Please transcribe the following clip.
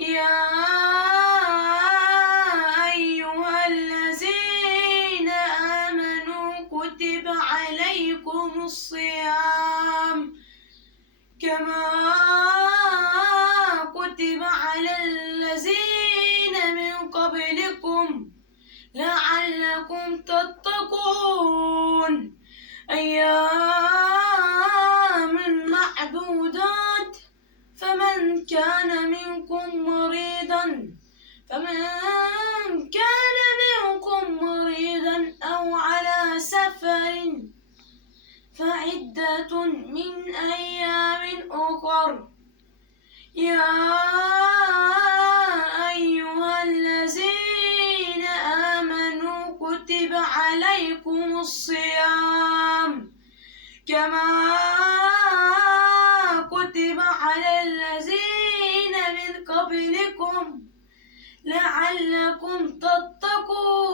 يا أيها الذين آمنوا كتب عليكم الصيام كما كتب على الذين من قبلكم لعلكم تتقون أيام معدودات فمن كان منكم مريضا أو على سفر فعدة من أيام أخر يا أيها الذين آمنوا كتب عليكم الصيام كما كتب على الذين من قبلكم لعلكم تتقون